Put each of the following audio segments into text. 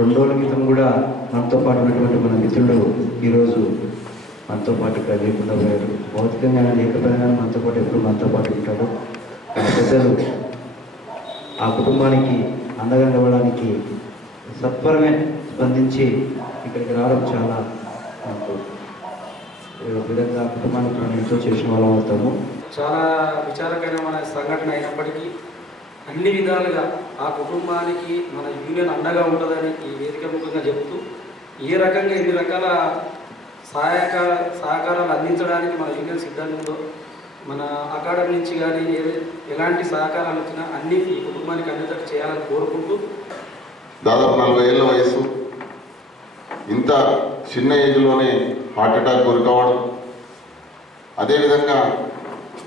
2 రోజుల క్రితం కూడా మనతో పాటు ఉన్నటువంటి మన మిత్రులు ఈరోజు మనతో పాటుగా లేకుండా పోయారు. భౌతికంగా లేకపోయినా మనతో పాటు ఎప్పుడు మనతో పాటు ఉంటాడు. మన పెద్దలు ఆ కుటుంబానికి అండగా నిలవడానికి సత్వరమే స్పందించి ఇక్కడికి రావడం చాలా మనకు విధంగా కుటుంబానికి మనం ఎంతో చేసిన వాళ్ళం అవుతాము. చాలా విచారకరమైన సంఘటన అయినప్పటికీ అన్ని విధాలుగా ఆ కుటుంబానికి మన యూనియన్ అండగా ఉంటుందని ఈ వేదిక ముఖంగా చెబుతూ ఏ రకంగా ఎన్ని రకాల సహకారాలు అందించడానికి మన యూనియన్ సిద్ధంగా ఉందో మన అకాడమీ నుంచి కానీ ఎలాంటి సహకారాలు వచ్చినా అన్ని ఈ కుటుంబానికి అందేటట్టు చేయాలని కోరుకుంటూ దాదాపు 40 ఏళ్ళ వయసు, ఇంత చిన్న ఏజ్లోనే హార్ట్ అటాక్ గురి కావడం, అదేవిధంగా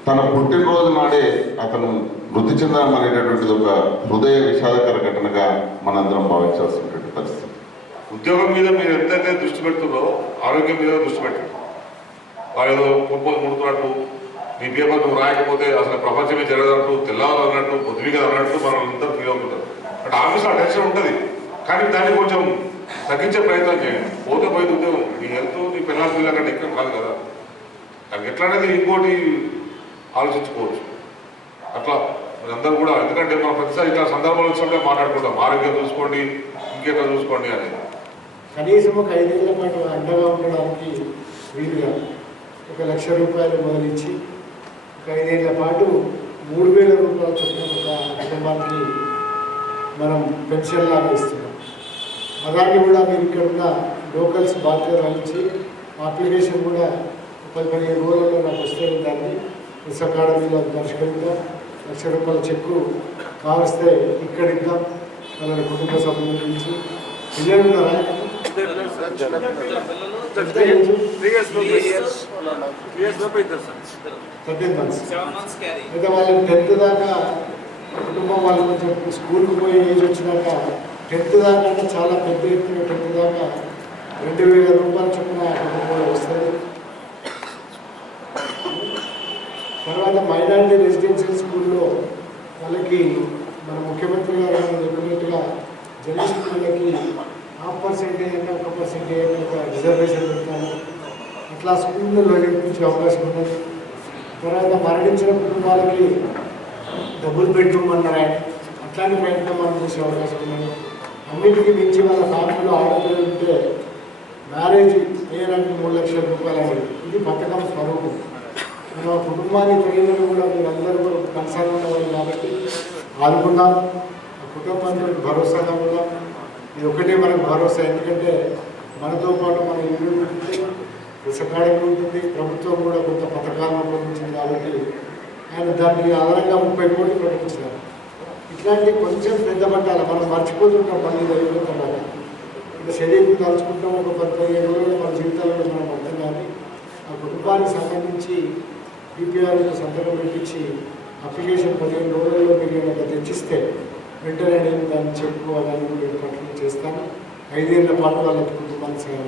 తన పుట్టినరోజు నాడే అతను మృతి చెందడం అనేటటువంటిది ఒక హృదయ విషాదకర ఘటనగా మనందరం భావించాల్సినటువంటి పరిస్థితి. ఉద్యోగం మీద మీరు ఎంతైతే దృష్టి పెడుతున్నారో ఆరోగ్యం మీద దృష్టి పెట్టండి. వాళ్ళు కుప్పలు ముడుతున్నట్టు నీ పేపర్ నువ్వు రాయకపోతే అసలు ప్రపంచమే జరగదన్నట్టు, తెల్లవారన్నట్టు, పొద్దుగా అన్నట్టు మనం అంతా ఫీల్ అవుతుంటారు. అంటే ఆఫీస్లో టెన్షన్ ఉంటుంది, కానీ దాన్ని కొంచెం తగ్గించే ప్రయత్నం చేయండి. పోతే పోయింది ఉద్యోగం, నీ హెల్త్ నీ పిల్లల కంటే ఎక్కువ కాదు కదా. దానికి ఎట్లా అనేది ఇంకోటి ఆలోచించుకోవచ్చు. అట్లా అందరూ కూడా, ఎందుకంటే మనం ప్రతిసారి ఇట్లా సందర్భాలు వచ్చినప్పుడే మాట్లాడుకుంటాం, ఆరోగ్యం చూసుకోండి, ఇంకెట్లా చూసుకోండి అనేది. కనీసం ఒక 5 ఏళ్ల పాటు అండగా ఉండడానికి వీలుగా 1 లక్ష రూపాయలు మొదలించి ఒక 5 ఏళ్ల పాటు 3000 రూపాయలు చొప్పున ఒక కుటుంబానికి మనం పెన్షన్ లాగా ఇస్తున్నాం. అలాగే కూడా మీరు ఇక్కడ ఉన్న లోకల్స్ బాధ్యత వహించి అప్లికేషన్ కూడా 10-15 రోజుల్లో నాకు వస్తే దాన్ని ఎస్ అకాడమీలో పరిష్కరిద్దాం. 1 లక్ష రూపాయల చెక్కు కావస్తే ఇక్కడ ఇద్దాం. వాళ్ళ కుటుంబ సభ్యుల నుంచి పిల్లలు ఉన్నారా? అయితే వాళ్ళు 10th దాకా కుటుంబం వాళ్ళు కొంచెం స్కూల్కి పోయే ఏజ్ వచ్చినాక 10th దాకా అంటే చాలా పెద్ద ఎత్తున 10th దాకా 2000 రూపాయల చొప్పున కుటుంబంలో వస్తుంది. తర్వాత మైనారిటీ రెసిడెన్షియల్ స్కూల్లో వాళ్ళకి మన ముఖ్యమంత్రి గారు చెప్పినట్టుగా జర్నలిస్ట్ పిల్లలకి 0.5% అంటే 1% అంటే ఒక రిజర్వేషన్ పెడతాము. అట్లా స్కూల్లో నేర్పించే అవకాశం ఉన్నది. తర్వాత మరణించిన కుటుంబాలకి డబుల్ బెడ్రూమ్ అన్నారు, అట్లాంటి ప్రయత్నం మనం చేసే అవకాశం ఉన్నది. అన్నిటికీ మించి వాళ్ళ ఫ్యామిలీలో ఆడపిల్లలు ఉంటే మ్యారేజ్ చేయడానికి 3 లక్షల రూపాయలు అనేది ఇది పథకం స్వరూపం. మన కుటుంబాన్ని తగినవి కూడా మీరు అందరూ కూడా కన్సర్న్ ఉన్నవాళ్ళు కాబట్టి ఆదుకుందాం. కుటుంబంతో భరోసాగా ఉందాం. ఇది ఒకటే మనకు భరోసా. ఎందుకంటే మనతో పాటు మన ఇల్లు ఉంటుంది, అకాడమీ ఉంటుంది, ప్రభుత్వం కూడా కొంత పథకాలను రూపొందించింది కాబట్టి ఆయన దానికి అదనంగా 30 కోట్లు ప్రకటించినారు. ఇట్లాంటి కొంచెం పెద్ద పట్టాలి, మనం మర్చిపోతుంటాం. మళ్ళీ జరిగిన తర్వాత ఇంకా శరీరం తలుచుకుంటాం. ఒక 15 రోజులు మన జీవితాలలో మనం అర్థం కానీ ఆ కుటుంబానికి సంబంధించి డిపిఆర్తో సంతకం పెట్టించి అప్లికేషన్ 15 రోజుల్లో మీరు కనుక తెచ్చిస్తే వెంటనే నేను దాన్ని చెప్పుకోవాలని కూడా ఏర్పాట్లు చేస్తాను. 5 ఏళ్ల పాటు వాళ్ళకి కుటుంబానికి సేవ